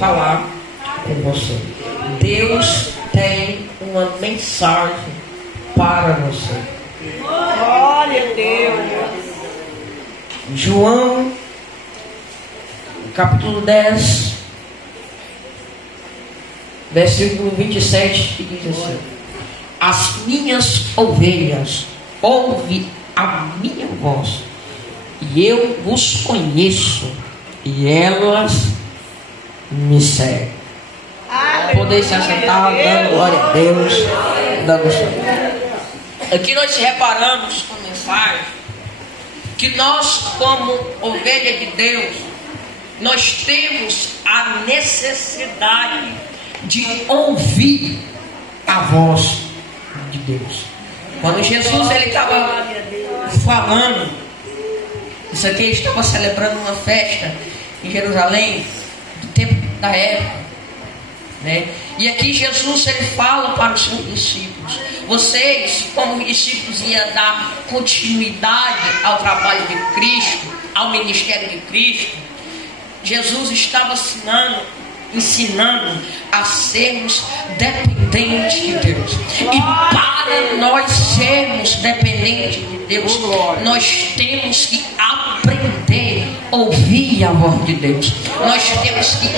falar com você. Deus tem uma mensagem para você. Glória a Deus. João, capítulo 10, versículo 27, que diz assim: as minhas ovelhas ouvem a minha voz, e eu vos conheço, e elas me seguem. Poder se assentar, dando glória a Deus, dando glória. Aqui nós reparamos com a mensagem que nós, como ovelha de Deus, nós temos a necessidade de ouvir a voz de Deus. Quando Jesus ele estava falando, isso aqui estava celebrando uma festa em Jerusalém, do tempo da época, né? E aqui Jesus ele fala para os seus discípulos: vocês, como discípulos, iam dar continuidade ao trabalho de Cristo, ao ministério de Cristo. Jesus estava ensinando a sermos dependentes de Deus. E para nós sermos dependentes de Deus, nós temos que aprender a ouvir a voz de Deus. Nós temos que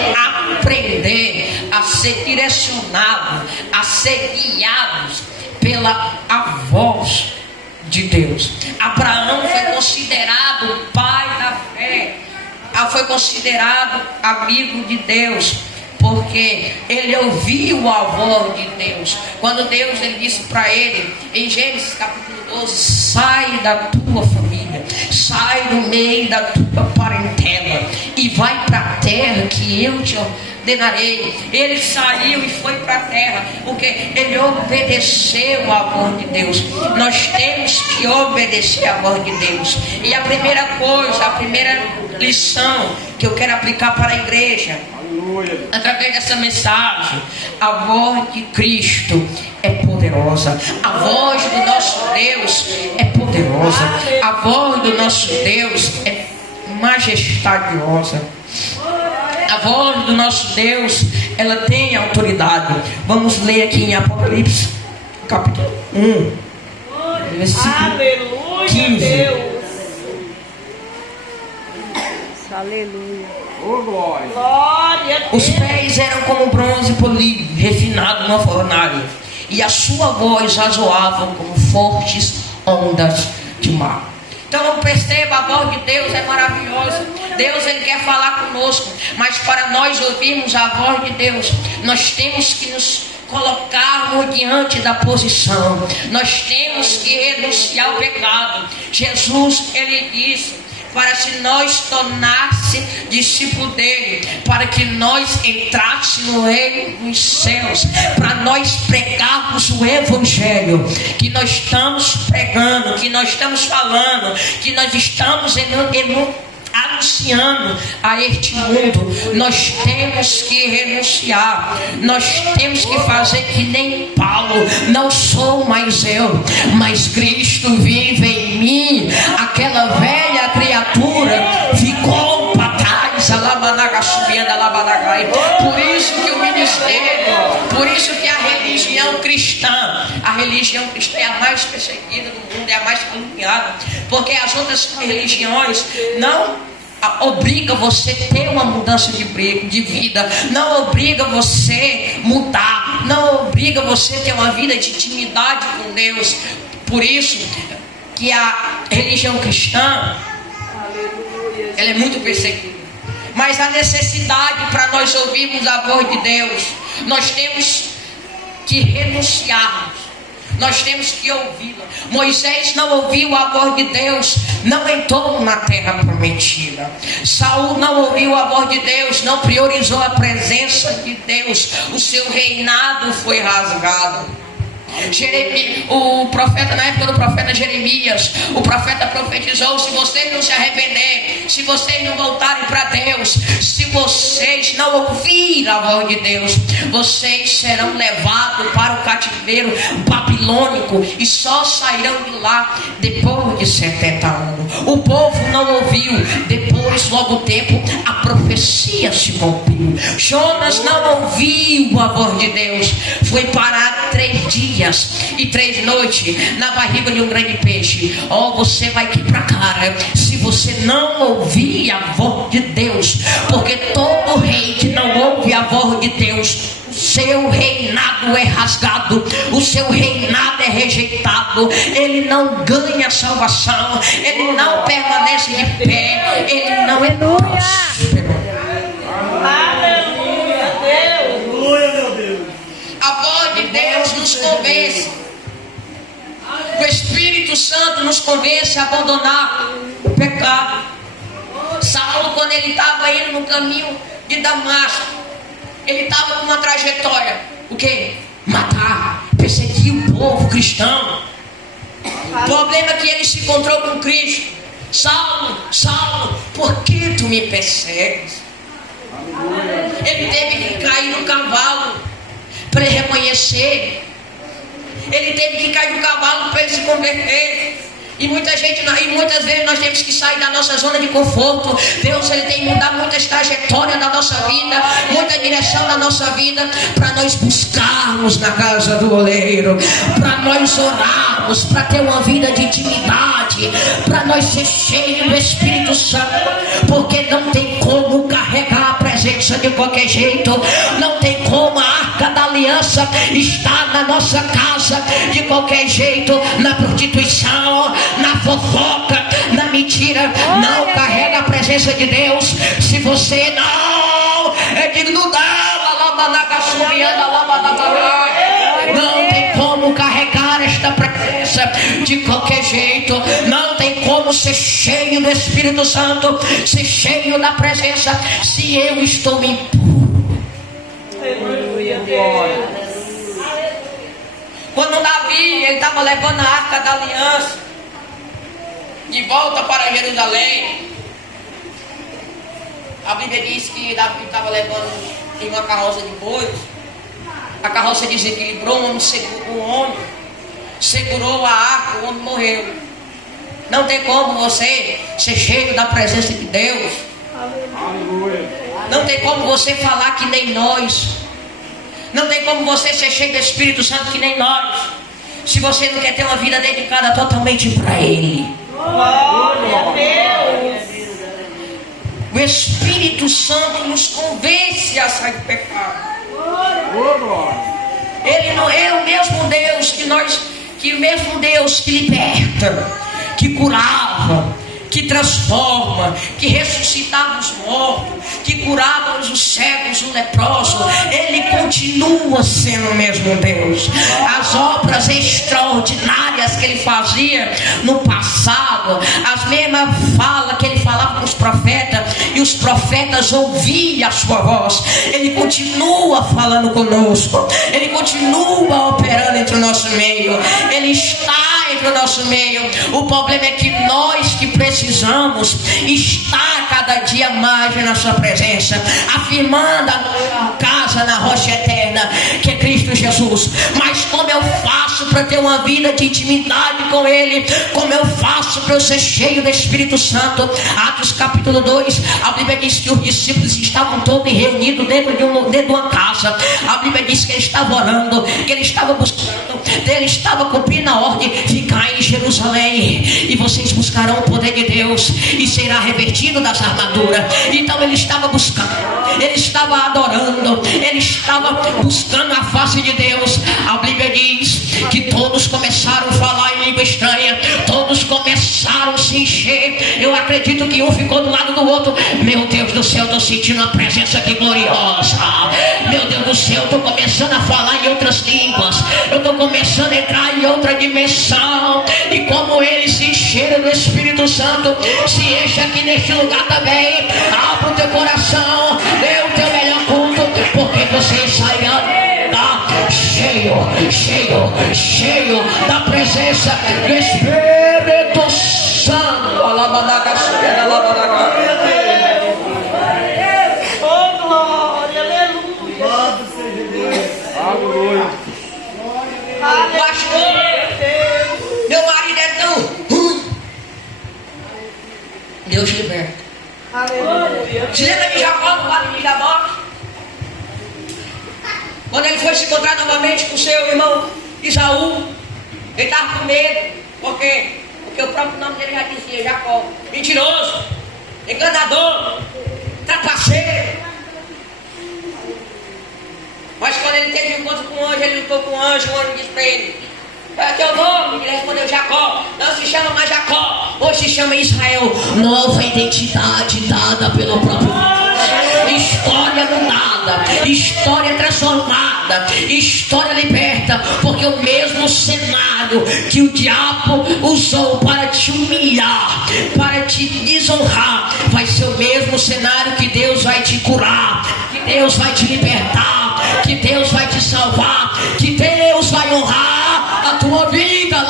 aprender a ser direcionados, a ser guiados pela a voz de Deus. Abraão foi considerado pai da fé, foi considerado amigo de Deus, porque ele ouviu a voz de Deus. Quando Deus ele disse para ele, em Gênesis capítulo 12, sai da tua família, sai do meio da tua parentela e vai para a terra que eu te ordenarei. Ele saiu e foi para a terra, porque ele obedeceu a voz de Deus. Nós temos que obedecer a voz de Deus. E a primeira coisa, a primeira lição que eu quero aplicar para a igreja, através dessa mensagem: a voz de Cristo é poderosa. A voz do nosso Deus é poderosa. A voz do nosso Deus é majestadiosa. A voz do nosso Deus, ela tem autoridade. Vamos ler aqui em Apocalipse, capítulo 1, versículo 15. Deus. Aleluia. Oh, glória. Glória a Deus. Os pés eram como bronze polido, refinado numa fornalha, e a sua voz razoava como fortes ondas de mar. Então perceba, a voz de Deus é maravilhosa. Deus ele quer falar conosco, mas para nós ouvirmos a voz de Deus, nós temos que nos colocarmos diante da posição. Nós temos que renunciar ao pecado. Jesus ele disse para se nós tornasse discípulo dele, para que nós entrássemos no reino dos céus, para nós pregarmos o evangelho que nós estamos pregando, que nós estamos falando, que nós estamos anunciando a este mundo. Nós temos que renunciar, nós temos que fazer que nem Paulo: não sou mais eu, mas Cristo vive em mim. Aquela velha criatura ficou para trás. Por isso que o ministério, por isso que a religião cristã é a mais perseguida do mundo, é a mais caluniada, porque as outras religiões não obriga você a ter uma mudança de vida, não obriga você a mudar, não obriga você a ter uma vida de intimidade com Deus. Por isso que a religião cristã, ela é muito perseguida. Mas a necessidade para nós ouvirmos a voz de Deus, nós temos que renunciarmos, nós temos que ouvi-la. Moisés não ouviu a voz de Deus, não entrou na terra prometida. Saul não ouviu a voz de Deus, não priorizou a presença de Deus. O seu reinado foi rasgado. O profeta, na época do profeta Jeremias, o profeta profetizou: se vocês não se arrependerem, se vocês não voltarem para Deus, se vocês não ouvirem a voz de Deus, vocês serão levados para o cativeiro babilônico e só sairão de lá depois de 70 anos. O povo não ouviu. Depois, logo tempo, a profecia se cumpriu. Jonas não ouviu a voz de Deus. Foi parar 3 dias e 3 noites na barriga de um grande peixe. Você vai quebrar cara se você não ouvir a voz de Deus, porque todo rei que não ouve a voz de Deus, o seu reinado é rasgado, o seu reinado é rejeitado, ele não ganha salvação, ele não permanece de pé, ele não é próspero. Aleluia, Deus. Aleluia, meu Deus. A voz de Deus nos convence. O Espírito Santo nos convence a abandonar o pecado. Saulo, quando ele estava indo no caminho de Damasco, ele estava com uma trajetória: o quê? Matar, perseguir o povo cristão. O problema é que ele se encontrou com Cristo. Saulo, Saulo, por que tu me persegues? Ele teve que cair no cavalo para ele reconhecer. Ele teve que cair do cavalo para ele se converter. E muitas vezes nós temos que sair da nossa zona de conforto. Deus, ele tem que mudar muitas trajetórias da nossa vida, muita direção da nossa vida, para nós buscarmos na casa do oleiro, para nós orarmos, para ter uma vida de intimidade, para nós ser cheios do Espírito Santo, porque não tem como carregar a presença de qualquer jeito, não tem como a arca da aliança estar na nossa casa de qualquer jeito, na prostituição, na fofoca, na mentira. Não carrega a presença de Deus se você não é digno dela. Não tem como carregar esta presença de qualquer jeito. Não tem como ser cheio do Espírito Santo, ser cheio da presença, se eu estou impuro. Aleluia, Deus. Quando Davi estava levando a arca da aliança de volta para Jerusalém, a Bíblia diz que Davi estava levando em uma carroça de bois. A carroça desequilibrou, o homem segurou a arca, o homem morreu. Não tem como você ser cheio da presença de Deus. Aleluia. Não tem como você falar que nem nós. Não tem como você ser cheio do Espírito Santo que nem nós, se você não quer ter uma vida dedicada totalmente para Ele. Glória a Deus. O Espírito Santo nos convence a sair do pecado. Ele não é o mesmo Deus que o mesmo Deus que liberta, que curava, que transforma, que ressuscitava os mortos, que curava os cegos, os leprosos. Ele continua sendo o mesmo Deus. As obras extraordinárias que ele fazia no passado, as mesmas falas que ele falava com os profetas, e os profetas ouviam a sua voz, ele continua falando conosco, ele continua operando entre o nosso meio, ele está entre o nosso meio. O problema é que nós que precisamos estar cada dia mais na sua presença, afirmando a casa na rocha eterna, que é Cristo Jesus. Mas como eu faço para ter uma vida de intimidade com Ele? Como eu faço para eu ser cheio do Espírito Santo? Atos capítulo 2, a Bíblia diz que os discípulos estavam todos reunidos dentro de uma casa. A Bíblia diz que ele estava orando, que ele estava buscando, ele estava cumprindo a ordem: ficar em Jerusalém e vocês buscarão o poder de Deus e será revertido das armaduras. Então ele estava buscando, ele estava adorando, ele estava buscando a face de Deus. A Bíblia diz que todos começaram a falar em língua estranha, todos começaram a se encher. Eu acredito que um ficou do lado do outro. Meu Deus do céu, eu estou sentindo uma presença aqui gloriosa. Meu Deus do céu, eu estou começando a falar em outras línguas, eu estou começando a entrar em outra dimensão. E como eles se encheram do Espírito Santo, se enche aqui neste lugar também. Abra o teu coração, dê o teu melhor culto, porque você sairá cheio cheio da presença do Espírito Santo. Alabadaga, alabadaga. Oh, glória, aleluia. Louvado seja Deus. Aleluia. Pastor, meu marido é tão ruim. Deus liberta. Aleluia. Se lembra de Jacó, no vale de Jabó? Quando ele foi se encontrar novamente com seu irmão Isaú, ele estava com medo. Por quê? Porque o próprio nome dele já dizia Jacó. Mentiroso, enganador, trapaceiro. Mas quando ele teve um encontro com o anjo, ele lutou com o anjo disse para ele: qual é teu nome? Ele respondeu: Jacó. Não se chama mais Jacó, hoje se chama Israel. Nova identidade dada pelo próprio Deus. História mudada, história transformada, história liberta. Porque o mesmo cenário que o diabo usou para te humilhar, para te desonrar, vai ser o mesmo cenário que Deus vai te curar, que Deus vai te libertar, que Deus vai te salvar, que Deus vai honrar a tua vida.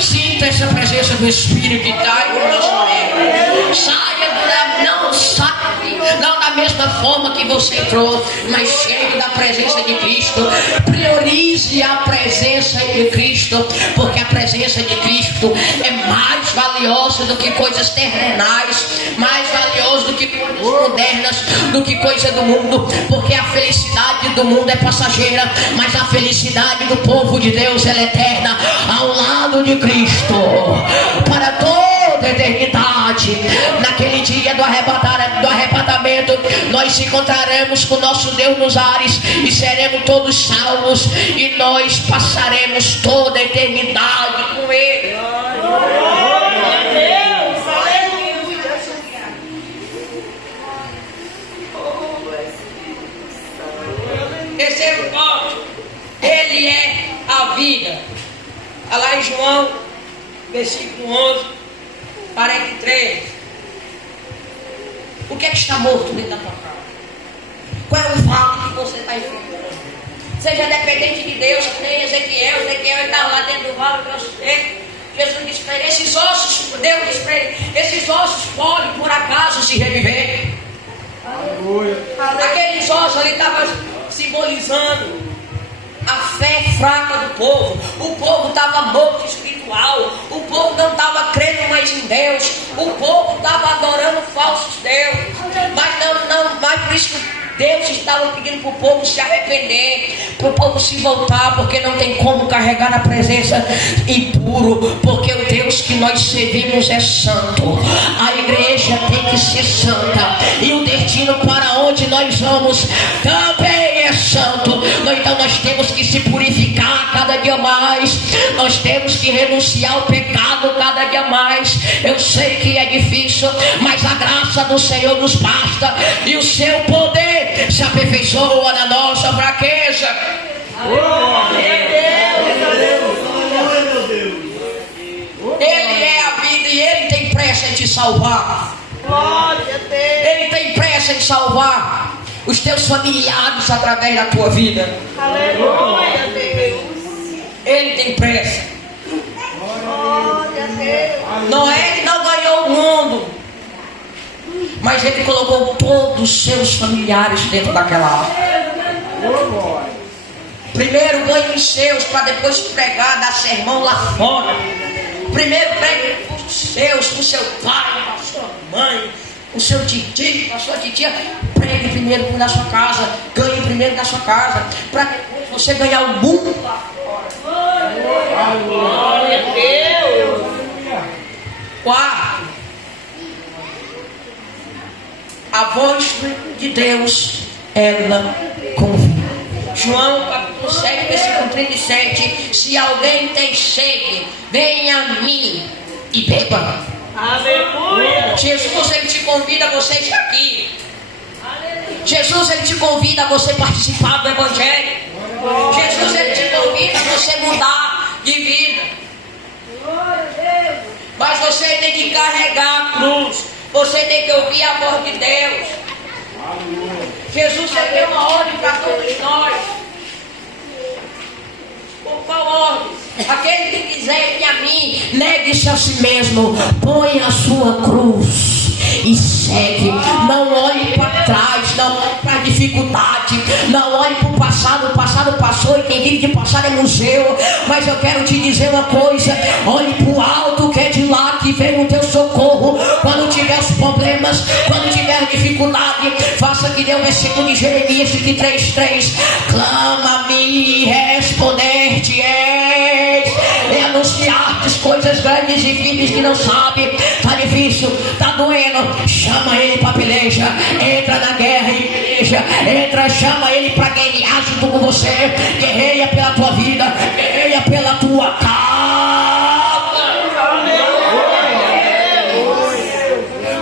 Sinta essa presença do Espírito que está em nosso meio. Não da mesma forma que você entrou, mas chegue da presença de Cristo. Priorize a presença de Cristo, porque a presença de Cristo é mais valiosa do que coisas terrenais, mais valiosa do que coisas modernas, do que coisa do mundo, porque a felicidade do mundo é passageira, mas a felicidade do povo de Deus é eterna, ao lado de Cristo, para toda a eternidade. Naquele dia do arrebatamento, nós encontraremos com nosso Deus nos ares e seremos todos salvos, e nós passaremos toda a eternidade com Ele. Glória a Deus. Aleluia. Terceiro ponto, Ele é a vida. Olha lá em João, versículo 11, 43. O que é que está morto dentro da tua casa? Qual é o vale que você está enfrentando? Seja dependente de Deus, que nem Ezequiel estava lá dentro do vale para você. Jesus disse para ele: esses ossos, Deus disse para ele, esses ossos podem por acaso se reviver. Aleluia. Aqueles ossos ali estavam simbolizando a fé fraca do povo. O povo estava morto espiritual. O povo não estava crendo mais em Deus. O povo estava adorando falsos deuses. Mas por isso que Deus estava pedindo para o povo se arrepender, para o povo se voltar, porque não tem como carregar a presença impuro, porque o Deus que nós servimos é santo. A igreja tem que ser santa, e o destino para onde nós vamos também é santo. Então nós temos que se purificar cada dia mais, nós temos que renunciar ao pecado cada dia mais. Eu sei que é difícil, mas a graça do Senhor nos basta, e o seu poder se aperfeiçoa na nossa fraqueza. Ele é a vida e Ele tem pressa em te salvar. Glória a Deus. Ele tem pressa em salvar os teus familiares através da tua vida. Aleluia a Deus. Ele tem pressa. Glória a Deus. Noé não ganhou o mundo, mas ele colocou todos os seus familiares dentro daquela arca. Primeiro ganhe os seus, para depois pregar, dar sermão lá fora. Primeiro pregue para os seus, para o seu pai, para a sua mãe, para o seu tio, para a sua titia. Pregue primeiro na sua casa, ganhe primeiro na sua casa, para depois você ganhar o mundo lá fora. Glória a Deus. Quarto, a voz de Deus, ela convida. João capítulo 7, versículo 37. Se alguém tem sede, venha a mim e beba. Aleluia. Jesus, ele te convida a você estar aqui. Jesus, ele te convida a você participar do Evangelho. Jesus, ele te convida a você mudar de vida. Mas você tem que carregar a cruz. Você tem que ouvir a voz de Deus. Jesus deu uma ordem para todos nós. Por qual ordem? Aquele que quiser vir a mim, negue-se a si mesmo, põe a sua cruz e segue. Não olhe para trás, não olhe para a dificuldade, não olhe para o passado. O passado passou e quem vive de passado é museu. Mas eu quero te dizer uma coisa: olhe para o alto, que é de lá que vem o teu socorro. Quando tiver os problemas, quando tiver dificuldade, faça que deu o versículo de Jeremias 23:3: clama-me e responder-te-eis, e anunciar-te coisas grandes e firmes que não sabe. Está difícil, está doendo, chama ele para peleja. Entra na guerra e peleja. Entra, chama ele para guerrear junto com você. Guerreia pela tua vida, guerreia pela tua casa.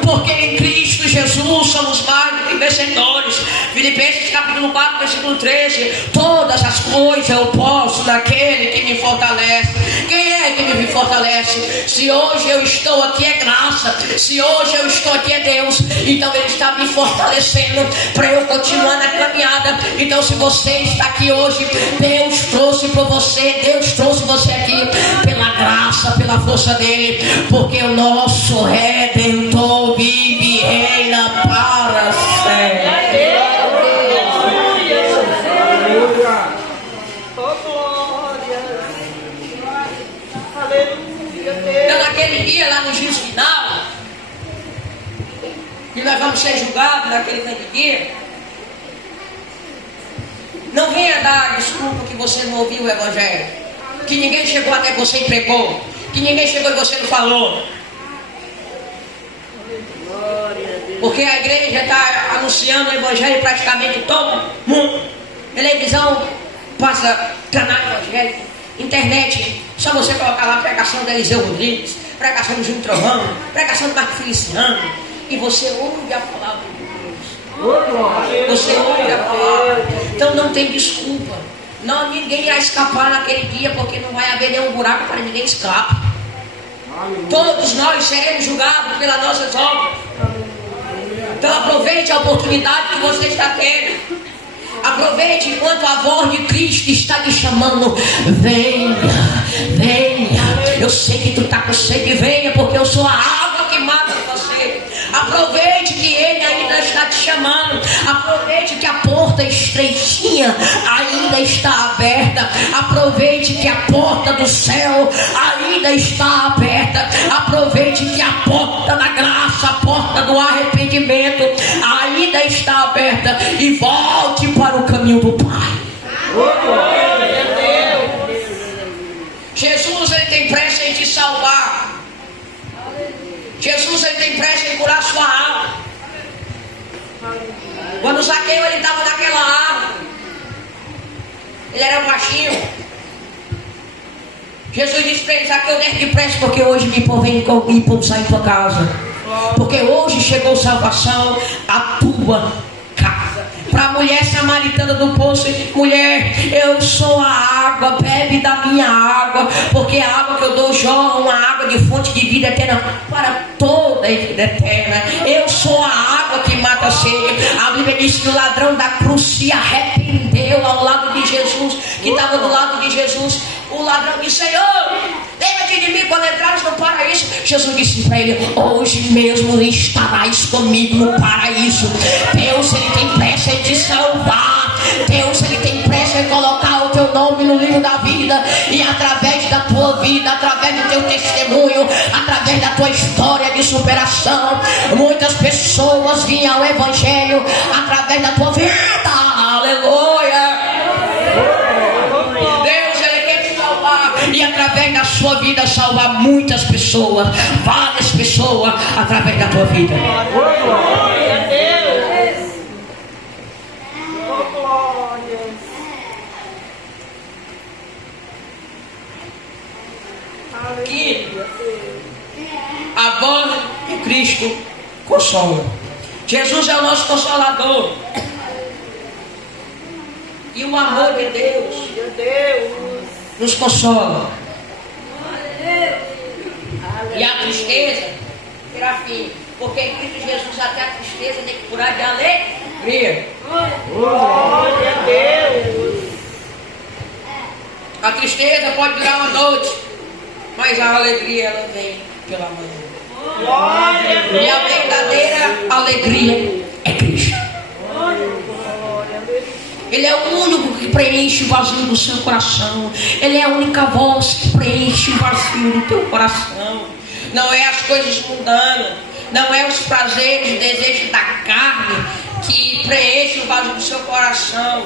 Porque em Cristo Jesus somos mais do que vencedores. Filipenses capítulo 4, versículo 13: todas as coisas eu posso naquele que me fortalece. Quem é que me fortalece? Se hoje eu estou aqui é graça. Se hoje eu estou aqui é Deus. Então Ele está me fortalecendo para eu continuar na caminhada. Então se você está aqui hoje, Deus trouxe para você, Deus trouxe você aqui pela graça, pela força dEle. Porque o nosso Redentor vive e reina para sempre. Então naquele dia lá no juízo final, que nós vamos ser julgados naquele grande dia, não venha dar desculpa que você não ouviu o evangelho, que ninguém chegou até você e pregou, que ninguém chegou e você não falou. Porque a igreja está anunciando o evangelho praticamente todo mundo. Televisão passa canal evangélico, internet, só você colocar lá a pregação de Eliseu Rodrigues, pregação do Júnior Trovão, pregação do Marco Feliciano, e você ouve a palavra de Deus. Você ouve a palavra. Então não tem desculpa. Não, ninguém irá escapar naquele dia, porque não vai haver nenhum buraco para ninguém escapar. Todos nós seremos julgados pelas nossas obras. Então aproveite a oportunidade que você está tendo. Aproveite enquanto a voz de Cristo está te chamando. Venha, venha. Eu sei que tu está com sede, venha, porque eu sou a água que mata você. Aproveite que Ele ainda está te chamando. Aproveite que a porta estreitinha ainda está aberta. Aproveite que a porta do céu ainda está aberta. Aproveite que a porta da graça, a porta do arrependimento ainda está aberta. E volte para o caminho do Pai. Jesus, Ele tem pressa em te salvar. Jesus, Ele tem pressa em curar sua alma. Quando Zaqueu ele estava naquela árvore, ele era um baixinho. Jesus disse para ele: Zaqueu, desce depressa, porque hoje me convém ir pousar em tua casa. Porque hoje chegou salvação à tua casa. Para a mulher samaritana do poço, ele disse: mulher, eu sou a água, bebe da minha água, porque a água que eu dou jorra uma água de fonte de vida eterna para toda a vida eterna. Eu sou a água que mata a sede. A Bíblia diz que o ladrão da cruz se arrependeu ao lado de Jesus, que estava do lado de Jesus. O ladrão disse: Senhor, lembra-te de mim quando entrares no paraíso. Jesus disse para ele: hoje mesmo estarás comigo no paraíso. Deus, Ele tem pressa em te salvar. Deus, Ele tem pressa em colocar o teu nome no livro da vida. E através da tua vida, através do teu testemunho, através da tua história de superação, muitas pessoas vinham ao Evangelho através da tua vida. Aleluia. E através da sua vida salvar muitas pessoas, várias pessoas, através da tua vida. Glória a Deus. Glória. Que a voz de Cristo consola. Jesus é o nosso consolador. E o amor de Deus nos consola. E a tristeza terá fim. Porque em Cristo Jesus até a tristeza tem que curar de alegria. Glória a Deus. A tristeza pode durar uma noite, mas a alegria ela vem pela manhã. Glória a Deus. E a verdadeira alegria é Cristo. Ele é o único que preenche o vazio do seu coração. Ele é a única voz que preenche o vazio do teu coração. Não é as coisas mundanas, não é os prazeres e desejos da carne que preenchem o vazio do seu coração.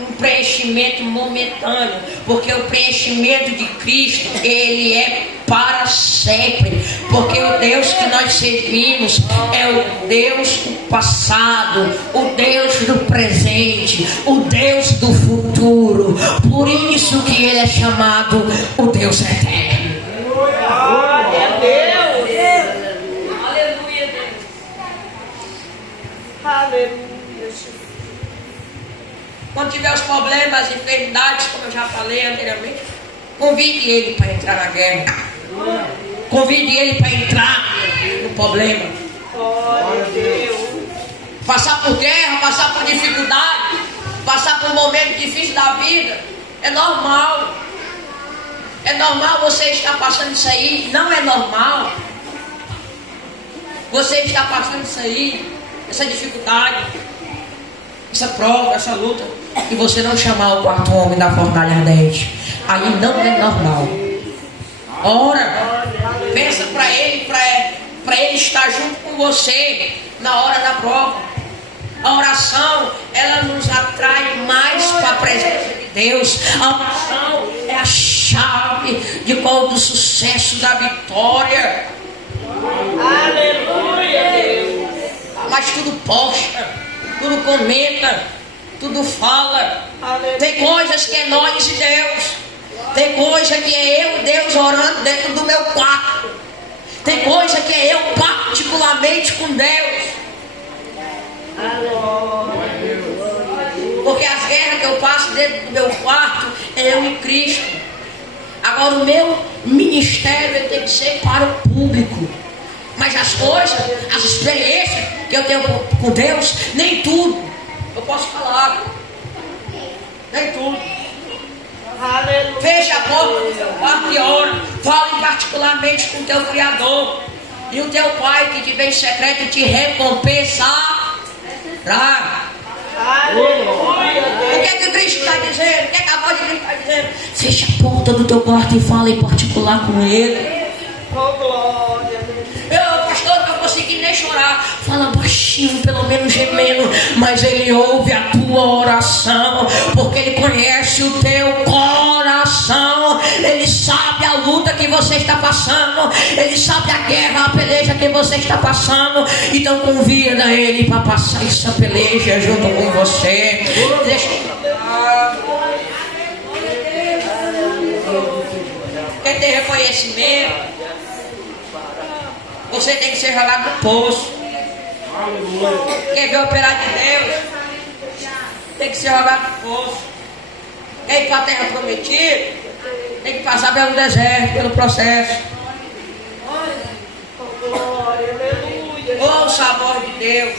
Um preenchimento momentâneo, porque o preenchimento de Cristo, ele é para sempre, porque o Deus que nós servimos é o Deus do passado, o Deus do presente, o Deus do futuro. Por isso que ele é chamado o Deus eterno. Glória a Deus. Aleluia, Deus. Aleluia. Quando tiver os problemas, as enfermidades, como eu já falei anteriormente, convide ele para entrar na guerra. Convide ele para entrar no problema. Glória a Deus. Passar por guerra, passar por dificuldade, passar por um momento difícil da vida, é normal. É normal você estar passando isso aí. Não é normal você estar passando isso aí, essa dificuldade, essa prova, essa luta, e você não chamar o quarto homem da fornalha ardente. Aí não é normal. Ora, pensa para ele estar junto com você na hora da prova. A oração, ela nos atrai mais para a presença de Deus. A oração é a chave do sucesso, da vitória. Aleluia, Deus. Mas tudo posta, tudo comenta, tudo fala. Aleluia. Tem coisas que é nós e Deus. Tem coisa que é eu e Deus orando dentro do meu quarto. Tem coisa que é eu particularmente com Deus. Porque as guerras que eu passo dentro do meu quarto é eu e Cristo. Agora o meu ministério tem que ser para o público. Mas as coisas, as experiências que eu tenho com Deus, nem tudo eu posso falar. Nem tudo. Aleluia. Fecha a porta do teu quarto e ora. Fale particularmente com o teu Criador. E o teu Pai que te vê em secreto te recompensará. Aleluia, O que é que Cristo está dizendo? O que é que a voz de Cristo está dizendo? Fecha a porta do teu quarto e fala em particular com Ele. Oh, glória a Deus. Pastor, não consegui nem chorar. Fala baixinho, pelo menos gemendo. Mas Ele ouve a tua oração, porque Ele conhece o teu coração. Ele sabe a luta que você está passando. Ele sabe a guerra, a peleja que você está passando. Então convida Ele para passar essa peleja junto com você. Deixa Quer ter reconhecimento, você tem que ser jogado no poço. Quer ver operar de Deus, tem que ser jogado no poço. Quer ir para a terra prometida, tem que passar pelo deserto, pelo processo. Glória, aleluia. Ouça a voz de Deus.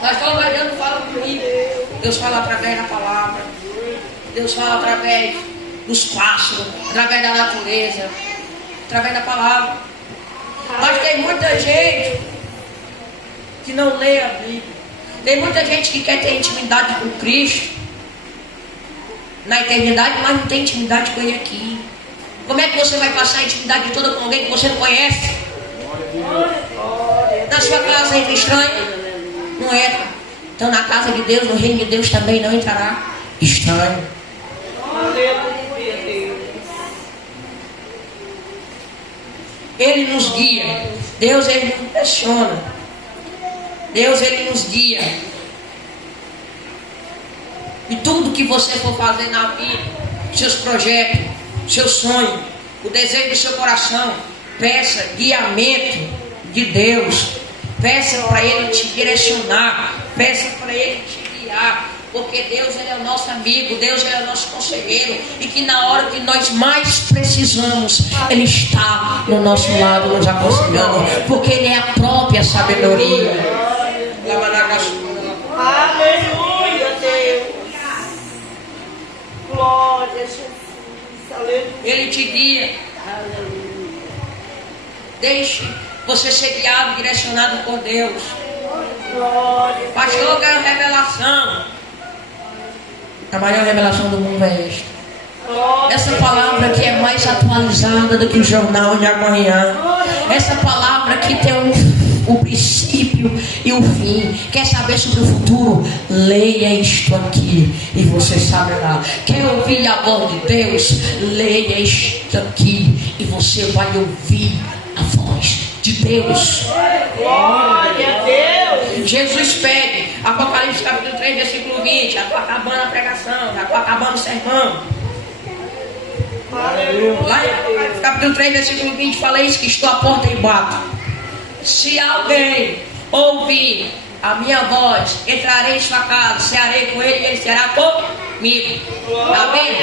Pastor, mas Deus não fala comigo. Deus fala através da palavra. Deus fala através dos pássaros, através da natureza, através da palavra. Mas tem muita gente que não lê a Bíblia. Tem muita gente que quer ter intimidade com Cristo na eternidade, mas não tem intimidade com Ele aqui. Como é que você vai passar a intimidade toda com alguém que você não conhece? Na sua casa entra estranho? Não entra. Então na casa de Deus, no reino de Deus também não entrará estranho. Aleluia, Deus. Ele nos guia. Deus, Ele nos pressiona. Deus, Ele nos guia. E tudo que você for fazer na vida, seus projetos, seu sonho, o desejo do seu coração, peça guiamento de Deus. Peça para Ele te direcionar. Peça para Ele te guiar. Porque Deus, Ele é o nosso amigo, Deus, Ele é o nosso conselheiro, e que na hora que nós mais precisamos, Ele está no nosso lado, nos aconselhando, porque Ele é a própria sabedoria. Aleluia, Deus. Glória a Jesus. Aleluia. Ele te guia. Deixe você ser guiado, direcionado por Deus. Glória. Pastor, eu quero revelação. A maior revelação do mundo é esta. Glória. Essa palavra que é mais atualizada do que o jornal de amanhã. Essa palavra que tem o princípio e o fim. Quer saber sobre o futuro? Leia isto aqui e você saberá. Quer ouvir a voz de Deus? Leia isto aqui e você vai ouvir a voz de Deus. Glória a Deus. Jesus pede, Apocalipse capítulo 3, versículo 20. Já estou acabando a pregação, já estou acabando o sermão. Aleluia. Lá em Apocalipse capítulo 3, versículo 20, fala isso, que estou à porta e bato. Se alguém ouvir a minha voz, entrarei em sua casa, cearei com ele e ele será comigo. Amém?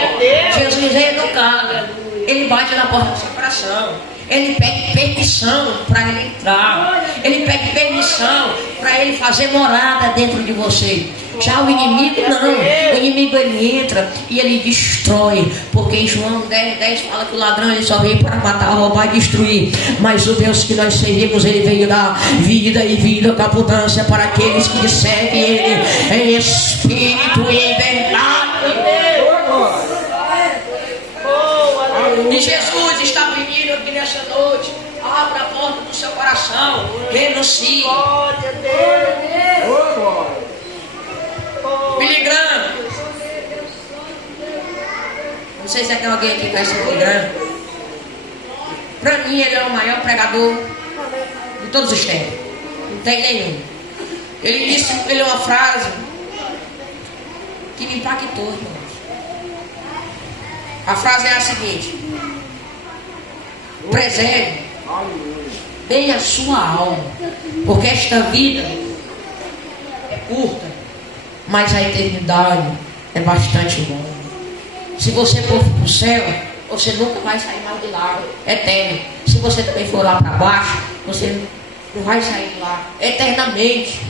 Jesus é educado. Ele bate na porta do seu coração. Ele pede permissão para ele entrar. Ele pede permissão para ele fazer morada dentro de você. Já o inimigo não. O inimigo ele entra e ele destrói. Porque em João 10 fala que o ladrão ele só veio para matar, roubar e destruir. Mas o Deus que nós servimos, ele veio dar vida e vida com abundância para aqueles que seguem ele em espírito e em verdade. E Jesus está pedindo aqui nessa noite: abra a porta do seu coração, renuncie. Glória a Deus. Billy Graham. Não sei se tem alguém aqui que conhece o Billy Graham. Para mim ele é o maior pregador de todos os tempos. Não tem nenhum. Ele disse uma frase que me impactou, irmãos. A frase é a seguinte: preserve bem a sua alma, porque esta vida é curta, mas a eternidade é bastante longa. Se você for para o céu, você nunca vai sair mais de lá, eterno. Se você também for lá para baixo, você não vai sair de lá eternamente.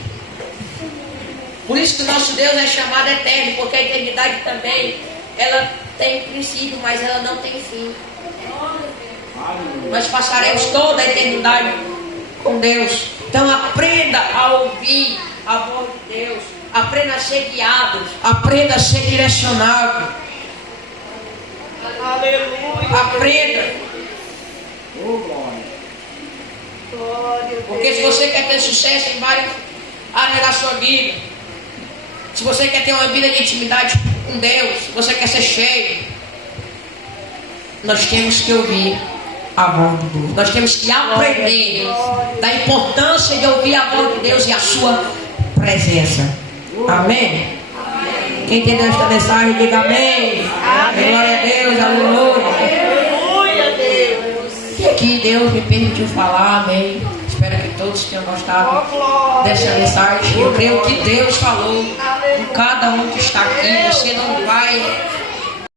Por isso que o nosso Deus é chamado eterno, porque a eternidade também, ela tem princípio, mas ela não tem fim. Nós passaremos toda a eternidade com Deus. Então aprenda a ouvir a voz de Deus. Aprenda a ser guiado. Aprenda a ser direcionado. Aleluia. Aprenda. Glória a Porque se você quer ter sucesso em várias áreas da sua vida, se você quer ter uma vida de intimidade com Deus, se você quer ser cheio, nós temos que ouvir a voz de Deus. Nós temos que aprender da importância de ouvir a voz de Deus e a sua presença. Amém? Quem entendeu esta mensagem, diga amém. Glória a Deus, aleluia. Aleluia, Deus. E aqui Deus me permitiu falar, amém. Espero que todos tenham gostado dessa mensagem. Eu creio que Deus falou com cada um que está aqui. Você não vai